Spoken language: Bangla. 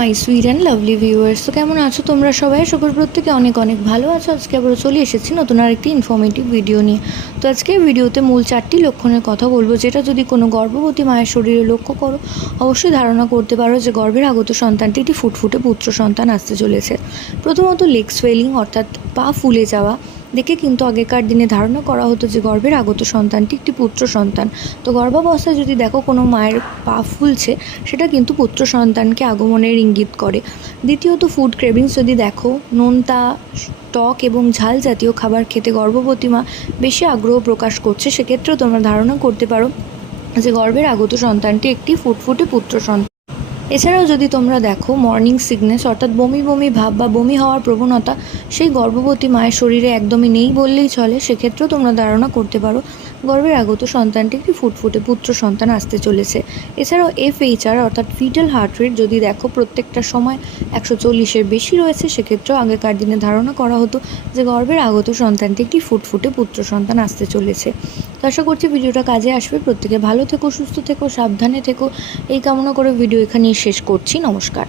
My sweet and lovely viewers তো কেমন আছো তোমরা সবাই? সকল প্রত্যেকে অনেক অনেক ভালো আছো। আজকে আবার চলে এসেছি নতুন আরেকটি ইনফরমেটিভ ভিডিও নিয়ে। তো আজকে ভিডিওতে মূল চারটি লক্ষণের কথা বলব, যেটা যদি কোনো গর্ভবতী মায়ের শরীরে লক্ষ্য করো, অবশ্যই ধারণা করতে পারো যে গর্ভের আগত সন্তানটি একটি ফুটফুটে পুত্র সন্তান আসতে চলেছে। প্রথমত লেগ সোয়েলিং অর্থাৎ পা ফুলে যাওয়া দেখে কিন্তু আগেকার দিনে ধারণা করা হতো যে গর্ভের আগত সন্তানটি একটি পুত্র সন্তান। তো গর্ভাবস্থায় যদি দেখো কোনো মায়ের পা ফুলছে, সেটা কিন্তু পুত্র সন্তানকে আগমনের ইঙ্গিত করে। দ্বিতীয়ত ফুড ক্রেভিংস যদি দেখো, নোনতা, টক এবং ঝাল জাতীয় খাবার খেতে গর্ভবতী মা বেশি আগ্রহ প্রকাশ করছে, সেক্ষেত্রেও তোমরা ধারণা করতে পারো যে গর্ভের আগত সন্তানটি একটি ফুটফুটে পুত্র সন্তান। এছাড়াও যদি তোমরা দেখো মর্নিং সিকনেস অর্থাৎ বমি বমি ভাব বা বমি হওয়ার প্রবণতা, সেই গর্ভবতী মায়ের শরীরে একদমই নেই বললেই চলে, সেক্ষেত্রেও তোমরা ধারণা করতে পারো গর্ভের আগত সন্তানটি একটি ফুটফুটে পুত্র সন্তান আসতে চলেছে। এছাড়াও এফএইচআর অর্থাৎ ফিটাল হার্ট রেট যদি দেখো প্রত্যেকটা সময় একশো চল্লিশের বেশি রয়েছে, সেক্ষেত্রেও আগেকার দিনে ধারণা করা হতো যে গর্ভের আগত সন্তানটি একটি ফুটফুটে পুত্র সন্তান আসতে চলেছে। তো আশা করছি ভিডিওটা কাজে আসবে। প্রত্যেকে ভালো থেকো, সুস্থ থেকো, সাবধানে থেকো। এই কামনা করে ভিডিও এখানেই শেষ করছি। নমস্কার।